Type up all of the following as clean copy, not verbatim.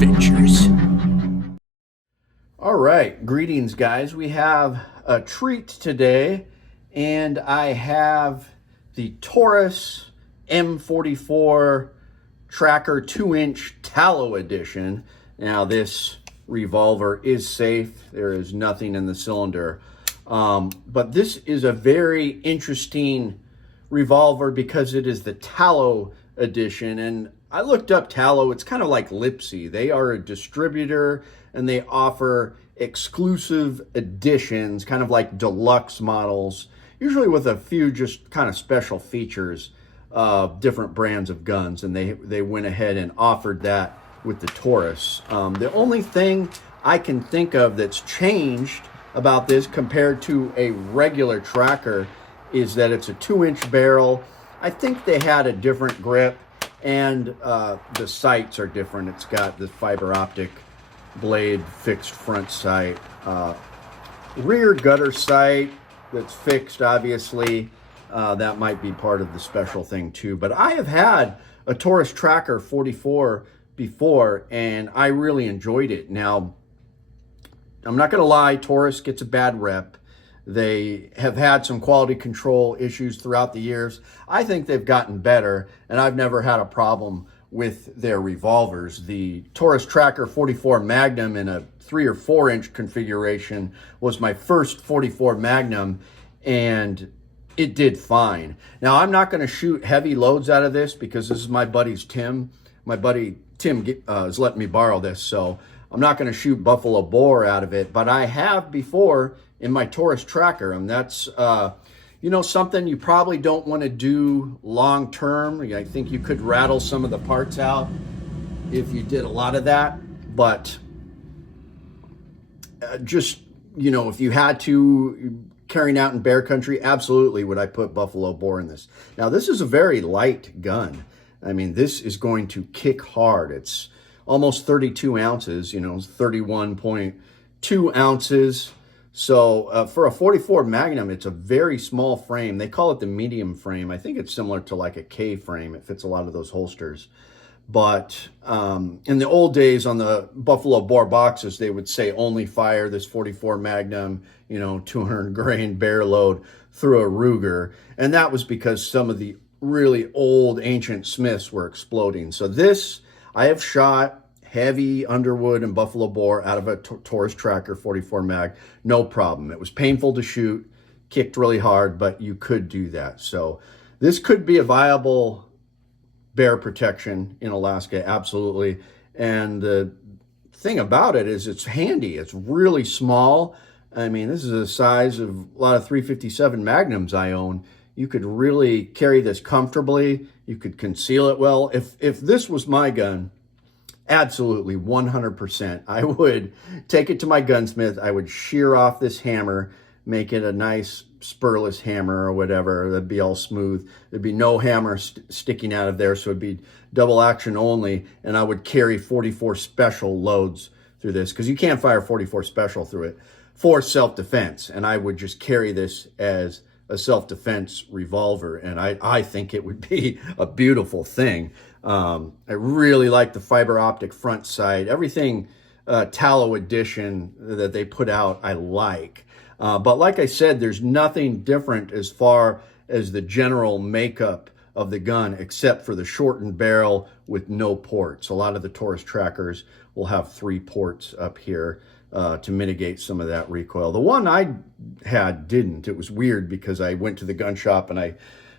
adventures. All right, greetings, guys. We have a treat today, and I have the Taurus M44 Tracker 2-inch Talo edition. Now, this revolver is safe. There is nothing in the cylinder. But this is a very interesting revolver because it is the Talo edition. And I looked up Talo. It's kind of like Lipsy. They are a distributor and they offer exclusive editions, kind of like deluxe models, usually with a few just kind of special features of different brands of guns. And they went ahead and offered that with the Taurus. The only thing I can think of that's changed about this compared to a regular tracker is that it's a 2-inch barrel. I think they had a different grip, and the sights are different. It's got the fiber optic blade fixed front sight, rear gutter sight that's fixed, obviously. That might be part of the special thing too. But I have had a Taurus Tracker 44 before, and I really enjoyed it. Now, I'm not going to lie, Taurus gets a bad rep. They have had some quality control issues throughout the years. I think they've gotten better, and I've never had a problem with their revolvers. The Taurus Tracker 44 Magnum in a 3 or 4 inch configuration was my first 44 Magnum, and it did fine. Now, I'm not going to shoot heavy loads out of this because this is my buddy's Tim. My buddy Tim is letting me borrow this, so I'm not going to shoot buffalo bore out of it, but I have before in my Taurus Tracker, and that's something you probably don't want to do long term. I think you could rattle some of the parts out if you did a lot of that, but if you had to carrying out in bear country, absolutely would I put buffalo bore in this. Now, this is a very light gun. I mean, this is going to kick hard. It's almost 32 ounces, 31.2 ounces. So for a 44 Magnum, it's a very small frame. They call it the medium frame. I think it's similar to like a K frame. It fits a lot of those holsters. But in the old days on the buffalo bore boxes, they would say only fire this 44 Magnum, 200 grain bear load through a Ruger. And that was because some of the really old ancient Smiths were exploding. So this, I have shot heavy underwood and buffalo bore out of a Taurus Tracker 44 mag, no problem. It was painful to shoot, kicked really hard, but you could do that. So this could be a viable bear protection in Alaska, absolutely. And the thing about it is it's handy. It's really small. I mean, this is the size of a lot of 357 Magnums I own. You could really carry this comfortably. You could conceal it well. If this was my gun, absolutely, 100%. I would take it to my gunsmith. I would shear off this hammer, make it a nice spurless hammer or whatever. That'd be all smooth. There'd be no hammer sticking out of there, so it'd be double action only. And I would carry 44 special loads through this because you can't fire 44 special through it for self-defense. And I would just carry this as a self-defense revolver, and I think it would be a beautiful thing. I really like the fiber optic front sight. Everything Talo edition that they put out, I like. But like I said, there's nothing different as far as the general makeup of the gun, except for the shortened barrel with no ports. A lot of the Taurus Trackers will have 3 ports up here to mitigate some of that recoil. The one I had didn't. It was weird because I went to the gun shop and I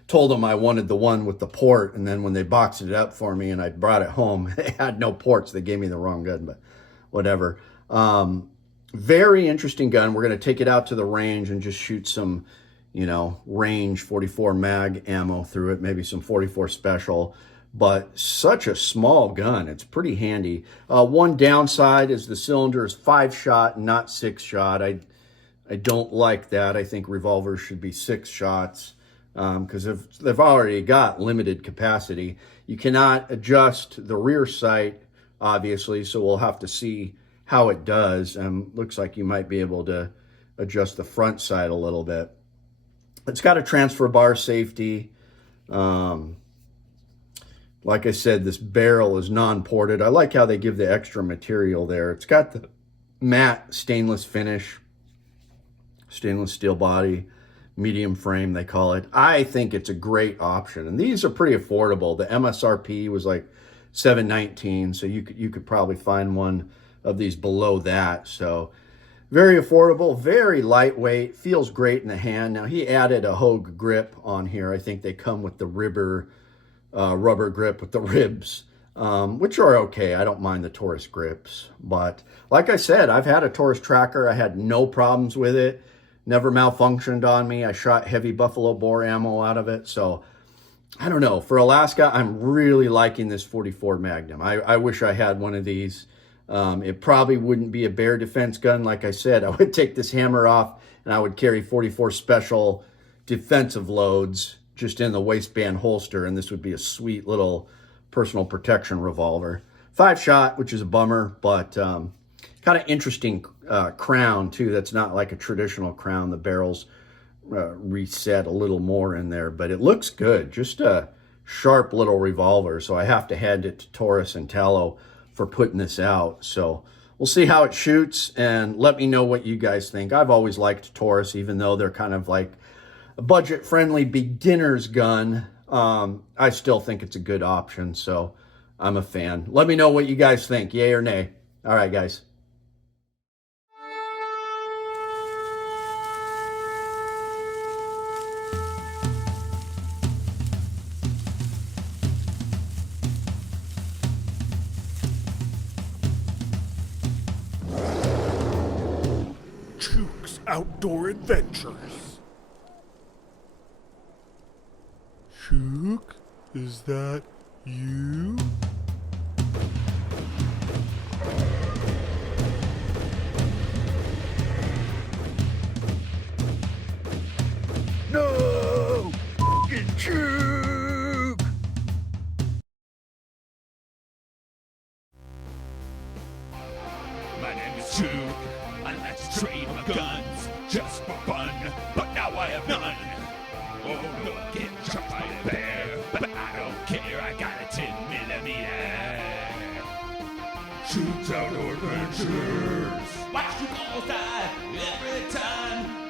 told them I wanted the one with the port, and then when they boxed it up for me and I brought it home, they had no ports. They gave me the wrong gun, but whatever. Very interesting gun. We're going to take it out to the range and just shoot some, range 44 mag ammo through it, maybe some 44 special. But such a small gun. It's pretty handy. One downside is the cylinder is 5-shot, not 6-shot. I don't like that. I think revolvers should be 6 shots because they've already got limited capacity. You cannot adjust the rear sight, obviously, so we'll have to see how it does. Looks like you might be able to adjust the front sight a little bit. It's got a transfer bar safety. Like I said, this barrel is non-ported. I like how they give the extra material there. It's got the matte stainless finish, stainless steel body, medium frame they call it. I think it's a great option, and these are pretty affordable. The MSRP was like $719, so you could probably find one of these below that. So very affordable, very lightweight, feels great in the hand. Now he added a Hogue grip on here. I think they come with the rubber grip with the ribs, which are okay. I don't mind the Taurus grips, but like I said, I've had a Taurus tracker. I had no problems with it. Never malfunctioned on me. I shot heavy buffalo bore ammo out of it. So I don't know. For Alaska, I'm really liking this 44 Magnum. I wish I had one of these. It probably wouldn't be a bear defense gun. Like I said, I would take this hammer off and I would carry 44 special defensive loads just in the waistband holster, and this would be a sweet little personal protection revolver. 5-shot, which is a bummer, but kind of interesting crown too. That's not like a traditional crown. The barrel's reset a little more in there, but it looks good. Just a sharp little revolver. So I have to hand it to Taurus and Talo for putting this out. So we'll see how it shoots, and let me know what you guys think. I've always liked Taurus, even though they're kind of like a budget-friendly beginner's gun. I still think it's a good option, so I'm a fan. Let me know what you guys think, yay or nay. All right, guys. Chuke's Outdoor Adventures. Chuke, is that you? No! Fucking Chuke! My name is Chuke. I like to trade my guns just for fun, but now I have none. Oh, look, get shot by a bear, but I don't care. I got a 10mm. Chuke's Outdoor Adventures. Watch you all die every time.